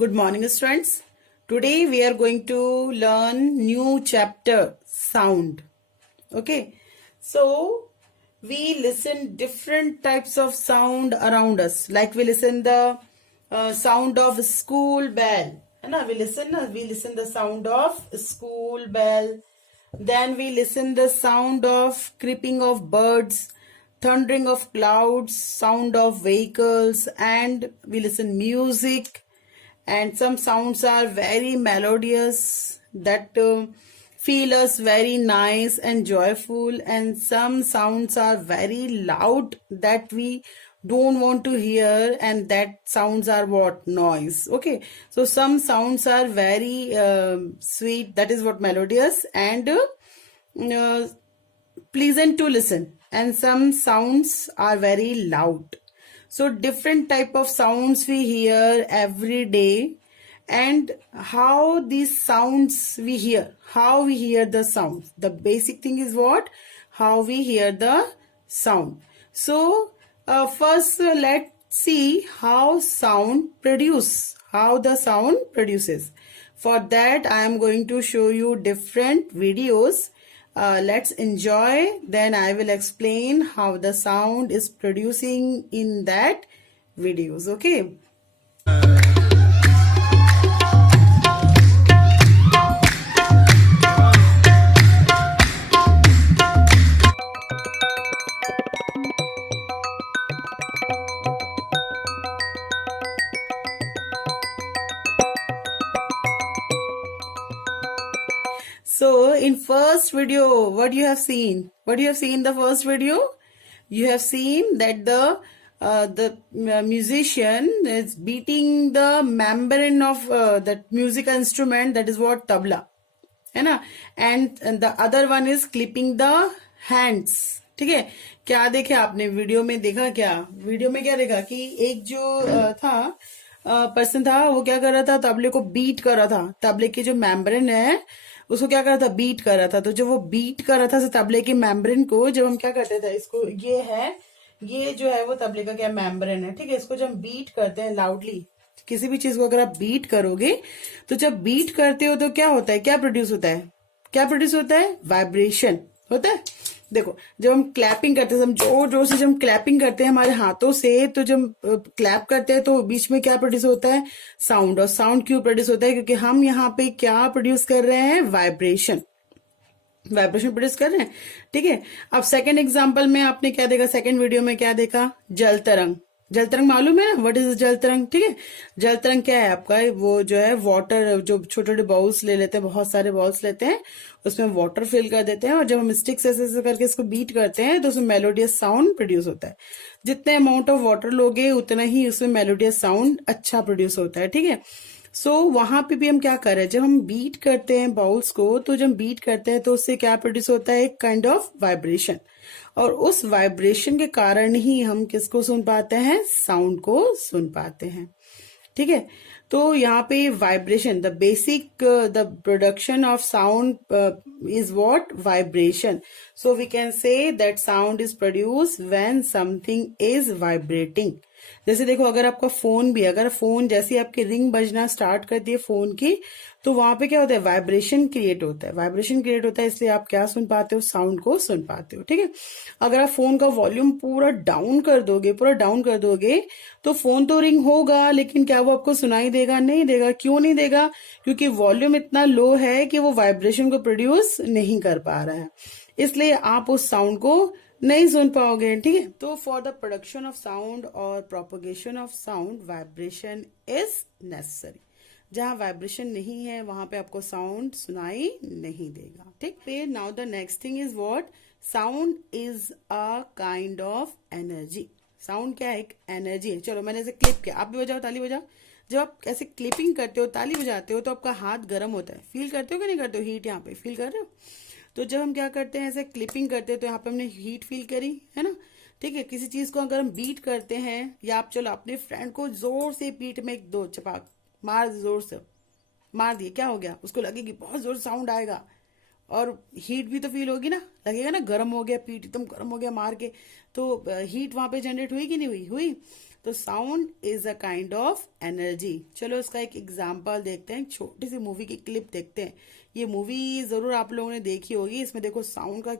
Good morning, students. Today we are going to learn new chapter, sound. Okay. So we listen different types of sound around us. Like we listen the sound of school bell. We listen the sound of school bell. Then we listen the sound of creeping of birds, thundering of clouds, sound of vehicles, and we listen music. And some sounds are very melodious that feel us very nice and joyful, and some sounds are very loud that we don't want to hear, and that sounds are what noise. Okay, so some sounds are very sweet, that is what melodious and pleasant to listen, and some sounds are very loud. So different type of sounds we hear every day, and how these sounds we hear, how we hear the sounds. The basic thing is what? How we hear the sound. So first let's see how the sound produces. For that I am going to show you different videos. Let's enjoy, then I will explain how the sound is producing in that videos. Okay. So in first video, what you have seen? What you have seen in the first video? You have seen that the musician is beating the membrane of that music instrument, that is what tabla, है ना, and the other one is clipping the hands. ठीक है, क्या देखे आपने video में? देखा क्या वीडियो में? क्या देखा कि एक जो था पर्सन था, वो क्या कर रहा था? तबले को बीट कर रहा था, तबले की जो मेम्ब्रेन है उसको क्या कर रहा था? बीट कर रहा था। तो जब वो बीट कर रहा था तबले की मेम्ब्रेन को, जब हम क्या करते थे, इसको ये जो है वो तबले का क्या मेम्ब्रेन है, ठीक है। इसको जब हम बीट करते हैं लाउडली, किसी भी चीज को अगर आप बीट करोगे तो जब बीट करते हो तो क्या होता है? क्या प्रोड्यूस होता है? क्या प्रोड्यूस होता है? वाइब्रेशन होता है। देखो, जब हम क्लैपिंग करते हैं, हम जोर जोर से जब हम क्लैपिंग करते हैं हमारे हाथों से, तो जब क्लैप करते हैं तो बीच में क्या प्रोड्यूस होता है? साउंड। और साउंड क्यों प्रोड्यूस होता है? क्योंकि हम यहाँ पे क्या प्रोड्यूस कर रहे हैं? वाइब्रेशन प्रोड्यूस कर रहे हैं। ठीक है। अब सेकंड एग्जांपल में आपने क्या देखा? सेकंड वीडियो में क्या देखा? जल तरंग। जल तरंग मालूम है ना? व्हाट इज जल तरंग? ठीक है। जल तरंग क्या है आपका? वो जो है वाटर, जो छोटे छोटे बाउल्स ले लेते हैं, बहुत सारे बाउल्स लेते हैं, उसमें वाटर फिल कर देते हैं, और जब हम स्टिक से ऐसे करके इसको बीट करते हैं तो उसमें मेलोडियस साउंड प्रोड्यूस होता है। जितने अमाउंट ऑफ वाटर लोगे उतना ही उसमें मेलोडियस साउंड अच्छा प्रोड्यूस होता है। ठीक है। सो वहां पे भी हम क्या कर रहे हैं? जब हम बीट करते हैं बाउल्स को, तो जब बीट करते हैं तो उससे क्या प्रोड्यूस होता है? एक काइंड ऑफ वाइब्रेशन। और उस वाइब्रेशन के कारण ही हम किसको सुन पाते हैं? साउंड को सुन पाते हैं। ठीक है। तो यहाँ पे vibration, the basic the production of sound is what? Vibration. So we can say that sound is produce when something is vibrating. जैसे देखो, अगर आपका फोन भी, अगर फोन जैसे आपकी रिंग बजना स्टार्ट करती है फोन की, तो वहां पे क्या होता है? वाइब्रेशन क्रिएट होता है। वाइब्रेशन क्रिएट होता है, इसलिए आप क्या सुन पाते हो? साउंड को सुन पाते हो। ठीक है। अगर आप फोन का वॉल्यूम पूरा डाउन कर दोगे तो फोन तो रिंग होगा, लेकिन क्या वो आपको सुनाई देगा? नहीं देगा। क्यों नहीं देगा? क्योंकि वॉल्यूम इतना लो है कि वो वाइब्रेशन को प्रोड्यूस नहीं कर पा रहा है, इसलिए आप उस साउंड को नहीं सुन पाओगे। ठीक है। तो for the production of sound और propagation of sound, vibration is necessary. जहां वाइब्रेशन नहीं है वहां पे आपको साउंड सुनाई नहीं देगा। ठीक। फिर now the next thing is what? Sound is a kind of energy. Sound क्या है? एक एनर्जी है। चलो, मैंने ऐसे क्लिप किया, आप भी बजाओ, ताली बजाओ। जब आप ऐसे क्लिपिंग करते हो, ताली बजाते हो, तो आपका हाथ गर्म होता है। फील करते हो कि नहीं करते हो? हीट यहाँ पे फील कर रहे हो? तो जब हम क्या करते हैं, ऐसे क्लिपिंग करते हैं, तो यहाँ पे हमने हीट फील करी, है ना? ठीक है। किसी चीज को अगर हम बीट करते हैं, या आप चलो अपने फ्रेंड को जोर से पीठ में एक दो चपाक मार, जोर से मार दिए, क्या हो गया? उसको लगेगी बहुत जोर साउंड आएगा, और हीट भी तो फील होगी ना, लगेगा ना गर्म हो गया, पीठ एकदम गर्म हो गया मार के, तो हीट वहां पे जनरेट हुई कि नहीं हुई? हुई। तो sound is a kind of energy. चलो इसका एक एग्जाम्पल देखते हैं, छोटी सी मूवी की क्लिप देखते हैं। ये मूवी जरूर आप लोगों ने देखी होगी। इसमें देखो साउंड का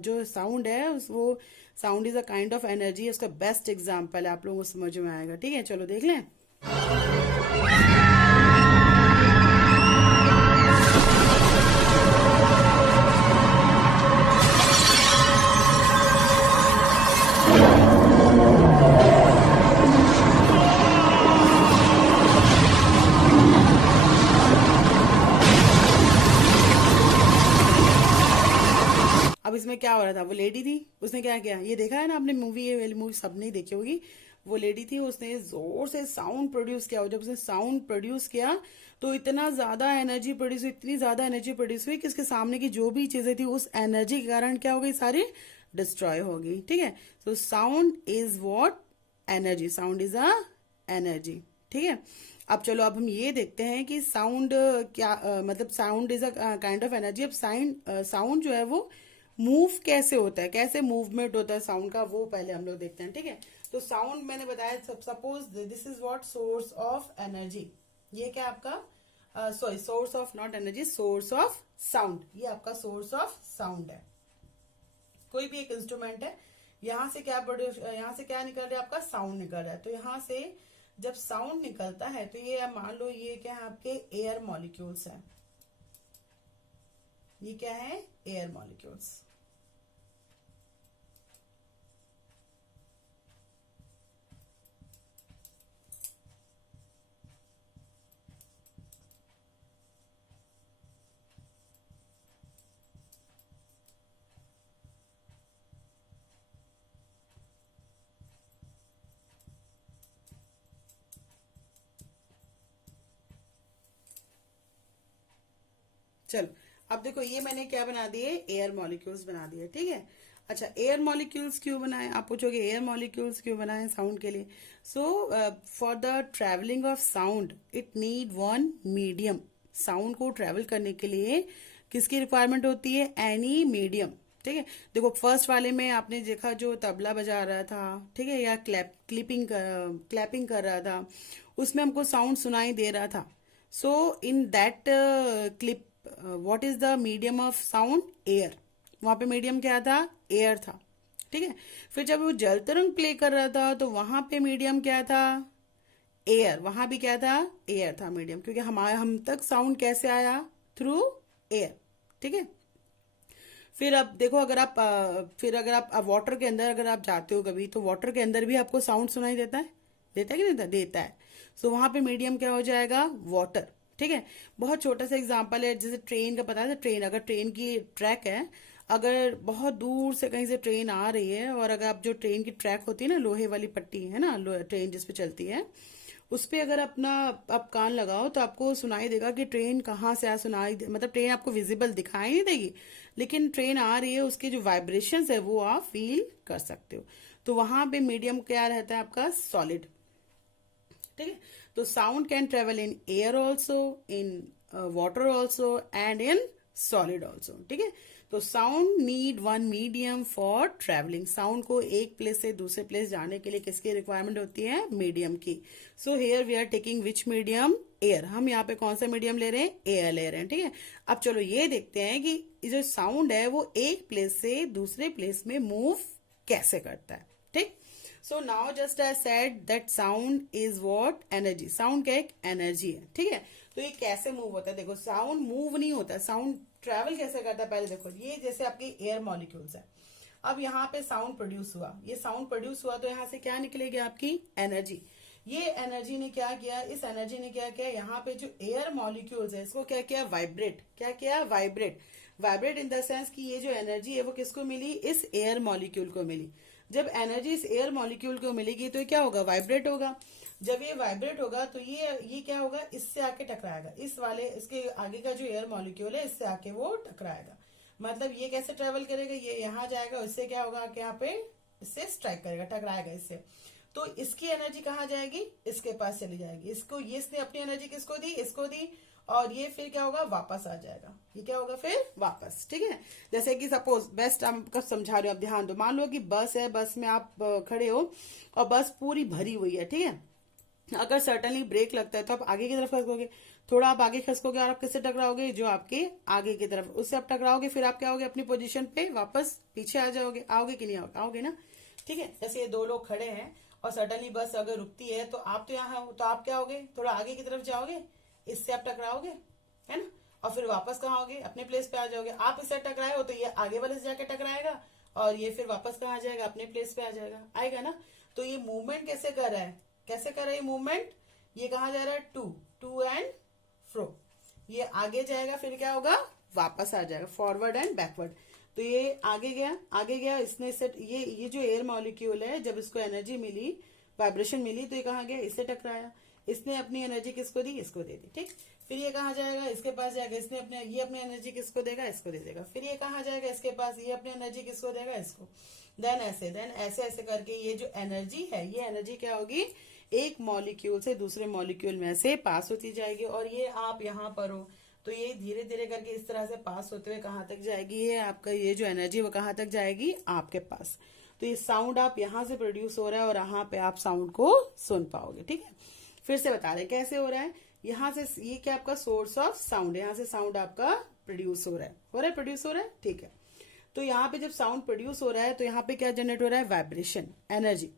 जो साउंड है वो sound is a kind of energy, उसका बेस्ट एग्जाम्पल है, आप लोगों को समझ में आएगा। ठीक है, चलो देख लें। अब इसमें क्या हो रहा था, वो लेडी थी, उसने क्या किया, ये देखा है ना आपने मूवी, ये वाली मूवी सबने देखी होगी। वो लेडी थी, उसने जोर से साउंड प्रोड्यूस किया, और जब उसने साउंड प्रोड्यूस किया तो इतना ज्यादा एनर्जी प्रोड्यूस हुई, इतनी ज्यादा एनर्जी प्रोड्यूस हुई कि उसके सामने की जो भी चीजें थी उस एनर्जी के कारण क्या हो गई, सारी डिस्ट्रॉय हो गई। ठीक है, तो sound is what, energy, sound is a energy. ठीक है, अब चलो अब हम ये देखते हैं कि साउंड क्या मतलब sound is a kind of energy. अब साउंड जो है वो मूव कैसे होता है, कैसे मूवमेंट होता है साउंड का, वो पहले हम लोग देखते हैं। ठीक है, तो साउंड मैंने बताया, suppose this is what, source of energy. ये क्या आपका sorry, source of not energy, source of sound, ये आपका सोर्स ऑफ साउंड है। कोई भी एक इंस्ट्रूमेंट है, यहाँ से क्या प्रोड्यूस, यहाँ से क्या निकल रहा है, आपका साउंड निकल रहा है। तो यहाँ से जब साउंड निकलता है तो ये मान लो ये क्या है, आपके एयर मॉलिक्यूल्स है। ये क्या है, एयर मॉलिक्यूल्स। चलो अब देखो, ये मैंने क्या बना दिए, एयर मॉलिक्यूल्स बना दिए। ठीक है, अच्छा एयर मॉलिक्यूल्स क्यों बनाए, आप पूछोगे एयर मॉलिक्यूल्स क्यों बनाए साउंड के लिए। So for the travelling of sound it need one medium. Sound को ट्रेवल करने के लिए किसकी रिक्वायरमेंट होती है, एनी मीडियम। ठीक है, देखो फर्स्ट वाले में आपने देखा जो तबला बजा रहा था, ठीक है, या क्लैपिंग कर रहा था, उसमें हमको साउंड सुनाई दे रहा था। So in that clip what is the medium of sound, air. वहां पे मीडियम क्या था, एयर था। ठीक है, फिर जब वो जल तरंग प्ले कर रहा था तो वहां पे मीडियम क्या था, एयर। वहां भी क्या था, एयर था मीडियम, क्योंकि हम तक साउंड कैसे आया, थ्रू एयर। ठीक है, फिर अब देखो फिर अगर आप वाटर के अंदर अगर आप जाते हो कभी, तो वाटर के अंदर भी आपको साउंड सुनाई देता है, देता है कि नहीं देता, देता है। सो वहां पे मीडियम क्या हो जाएगा, वाटर। ठीक है, बहुत छोटा सा एग्जांपल है, जैसे ट्रेन का पता है, ट्रेन, अगर ट्रेन की ट्रैक है, अगर बहुत दूर से कहीं से ट्रेन आ रही है, और अगर आप जो ट्रेन की ट्रैक होती है ना, लोहे वाली पट्टी है ना, ट्रेन जिसपे चलती है, उस पे अगर अपना आप कान लगाओ तो आपको सुनाई देगा कि ट्रेन कहाँ से मतलब ट्रेन आपको विजिबल दिखाई नहीं देगी, लेकिन ट्रेन आ रही है, उसके जो वाइब्रेशंस है वो आप फील कर सकते हो। तो वहां पे मीडियम क्या रहता है, आपका सॉलिड। ठीक है, तो sound can travel in air also, in water also, and in solid also. ठीक है, तो sound need one medium for travelling. Sound को एक प्लेस से दूसरे प्लेस जाने के लिए किसकी रिक्वायरमेंट होती है, मीडियम की। So here we are taking which medium, air. हम यहाँ पे कौन सा मीडियम ले रहे हैं, एयर ले रहे हैं। ठीक है, अब चलो ये देखते हैं कि जो साउंड है वो एक प्लेस से दूसरे प्लेस में मूव कैसे करता है। ठीक, so now just I said that sound is what, energy. Sound क्या एक एनर्जी है। ठीक है, तो ये कैसे मूव होता है, देखो साउंड मूव नहीं होता, साउंड ट्रेवल कैसे करता है, पहले देखो, ये जैसे आपकी एयर मॉलिक्यूल्स है। अब यहाँ पे साउंड प्रोड्यूस हुआ, ये साउंड प्रोड्यूस हुआ तो यहाँ से क्या निकलेगी, आपकी एनर्जी। ये एनर्जी ने क्या किया, इस एनर्जी ने क्या किया, यहाँ पे जो एयर मॉलिक्यूल्स है इसको क्या किया, वाइब्रेट। क्या किया, vibrate. Vibrate in the sense कि ये जो एनर्जी है वो किसको मिली, इस एयर मॉलिक्यूल को मिली। जब एनर्जी इस एयर मॉलिक्यूल को मिलेगी तो क्या होगा, वाइब्रेट होगा। जब ये वाइब्रेट होगा तो ये क्या होगा, इससे आके टकराएगा, इस वाले इसके आगे का जो एयर मॉलिक्यूल है इससे आके वो टकराएगा। मतलब ये कैसे ट्रेवल करेगा, ये यहाँ जाएगा, इससे क्या होगा कि यहाँ पे इससे स्ट्राइक करेगा, टकराएगा इससे। तो इसकी एनर्जी कहाँ जाएगी, इसके पास चली जाएगी। इसको ये इसने अपनी एनर्जी किसको दी, इसको दी, और ये फिर क्या होगा, वापस आ जाएगा। ये क्या होगा फिर वापस, ठीक है। जैसे कि सपोज बेस्ट आपको समझा रहे हो, आप ध्यान दो। मान लो कि बस है, बस में आप खड़े हो और बस पूरी भरी हुई है, ठीक है। अगर सर्टनली ब्रेक लगता है तो आप आगे की तरफ खसकोगे, थोड़ा आप आगे खसकोगे और आप किससे टकराओगे, जो आपके आगे की तरफ, उससे आप टकराओगे, फिर आप क्या होगे, अपनी पोजीशन पे वापस पीछे आ जाओगे। आओगे कि नहीं आओगे ना, ठीक है। जैसे ये दो लोग खड़े हैं और सडनली बस अगर रुकती है तो आप तो यहाँ हो, तो आप क्या होगे, थोड़ा आगे की तरफ जाओगे, इससे आप टकराओगे, है ना, और फिर वापस कहाँ आओगे, अपने प्लेस पे आ जाओगे। आप इससे टकराए हो तो ये आगे वाले से जाके टकराएगा और ये फिर वापस कहाँ आ जाएगा, अपने प्लेस पे आ जाएगा, आएगा ना। तो ये मूवमेंट कैसे कर रहा है, कैसे कर रहा है ये मूवमेंट, ये कहाँ जा रहा है, टू एंड फ्रो। ये आगे जाएगा, फिर क्या होगा, वापस आ जाएगा, फॉरवर्ड एंड बैकवर्ड। तो ये आगे गया, इसने इससे ये जो एयर मॉलिक्यूल है, जब इसको एनर्जी मिली, वाइब्रेशन मिली, तो ये कहाँ गया, इससे टकराया, इसने अपनी एनर्जी किसको दी, इसको दे दी, ठीक। फिर ये कहाँ जाएगा, इसके पास जाएगा, इसने अपनी एनर्जी किसको देगा, इसको दे देगा। फिर ये कहाँ जाएगा, इसके पास, ये अपनी एनर्जी किसको देगा, इसको। देन ऐसे करके ये जो एनर्जी है, ये एनर्जी क्या होगी, एक मॉलिक्यूल से दूसरे मॉलिक्यूल में से पास होती जाएगी। और ये आप यहाँ पर हो तो ये धीरे धीरे करके इस तरह से पास होते हुए कहाँ तक जाएगी, ये आपका ये जो एनर्जी वो कहाँ तक जाएगी, आपके पास। तो ये साउंड आप यहाँ से प्रोड्यूस हो रहा है और यहाँ पे आप साउंड को सुन पाओगे, ठीक है। फिर से बता रहे कैसे हो रहा है, यहाँ से ये क्या आपका सोर्स ऑफ साउंड है, यहाँ से साउंड आपका प्रोड्यूस हो रहा है, ठीक है। तो यहाँ पे जब साउंड प्रोड्यूस हो रहा है तो यहाँ पे क्या जनरेट हो रहा है, वाइब्रेशन, एनर्जी।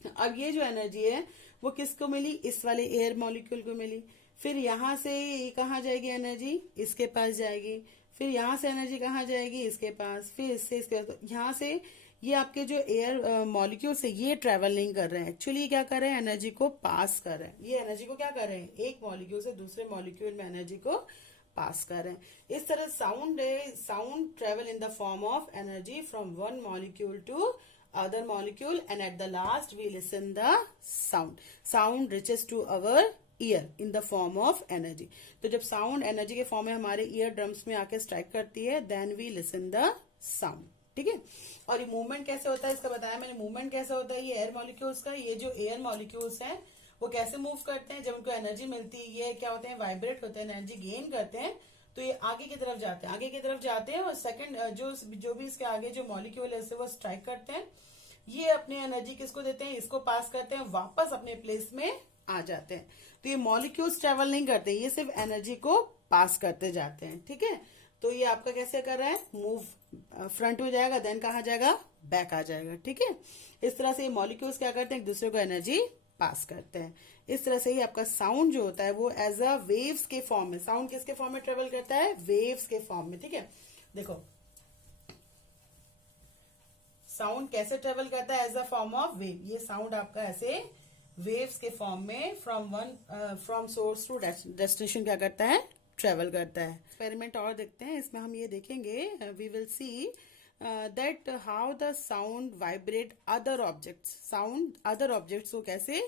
अब ये जो एनर्जी है वो किसको मिली, इस वाले एयर मॉलिक्यूल को मिली। फिर यहाँ से ये कहाँ जाएगी एनर्जी, इसके पास जाएगी। फिर यहाँ से एनर्जी कहाँ जाएगी, इसके पास। फिर इससे इसके पास। तो यहाँ से ये आपके जो एयर मॉलिक्यूल से ये ट्रेवल नहीं कर रहे हैं, एक्चुअली क्या कर रहे हैं, एनर्जी को पास कर रहे हैं। ये एनर्जी को क्या कर रहे हैं, एक मॉलिक्यूल से दूसरे मॉलिक्यूल में एनर्जी को पास कर रहे हैं। इस तरह sound travel in the form of energy from one molecule to other molecule, and at the last we listen the sound reaches to our ear in the form of energy. तो जब sound energy के form में हमारे year drums में आके strike करती है, then we listen the sound, ठीक है। और ये मूवमेंट कैसे होता है, इसका बताया मैंने, मूवमेंट कैसे होता है, ये एयर मॉलिक्यूल्स का, ये जो एयर मॉलिक्यूल्स हैं वो कैसे मूव करते हैं, जब उनको एनर्जी मिलती है, ये क्या होते हैं, वाइब्रेट होते हैं, एनर्जी गेन करते हैं, तो ये आगे की तरफ जाते हैं, और सेकंड जो भी इसके आगे जो मॉलिक्यूल है वो स्ट्राइक करते हैं। ये अपने एनर्जी किसको देते हैं, इसको पास करते हैं, वापस अपने प्लेस में आ जाते हैं। तो ये मॉलिक्यूल्स ट्रेवल नहीं करते, ये सिर्फ एनर्जी को पास करते जाते हैं, ठीक है। तो ये आपका कैसे कर रहा है, मूव फ्रंट में जाएगा, देन कहाँ जाएगा, बैक आ जाएगा, ठीक है। इस तरह से ये मॉलिक्यूल्स क्या करते हैं, एक दूसरे को एनर्जी पास करते हैं। इस तरह से ही आपका साउंड जो होता है वो एज अ वेव्स के फॉर्म में, साउंड किसके फॉर्म में ट्रेवल करता है, वेव्स के फॉर्म में, ठीक है। देखो साउंड कैसे ट्रेवल करता है, as a form of wave. ये साउंड आपका ऐसे वेव्स के फॉर्म में फ्रॉम सोर्स टू डेस्टिनेशन क्या करता है, ट्रेवल करता है। एक्सपेरिमेंट और देखते हैं, इसमें हम ये देखेंगे, we will see that how the sound vibrate other objects, sound other objects को कैसे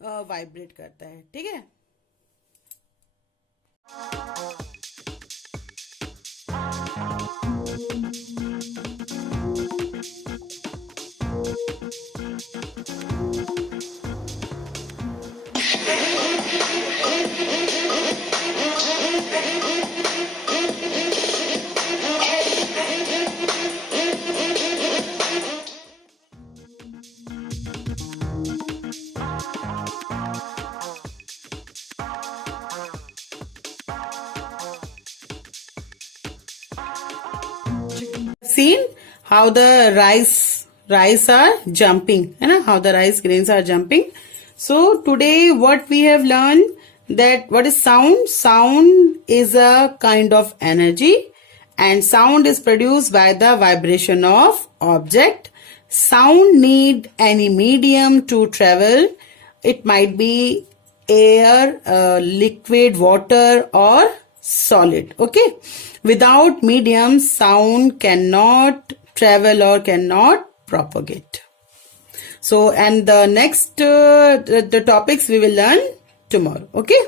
वाइब्रेट करता है, ठीक है। Seen how the rice are jumping, है ना, how the rice grains are jumping. So today what we have learned, that what is sound? Sound is a kind of energy, and sound is produced by the vibration of object. Sound need any medium to travel. It might be air, liquid, water, or solid. Okay. Without medium, sound cannot travel or cannot propagate. So, and the next the topics we will learn tomorrow. Okay.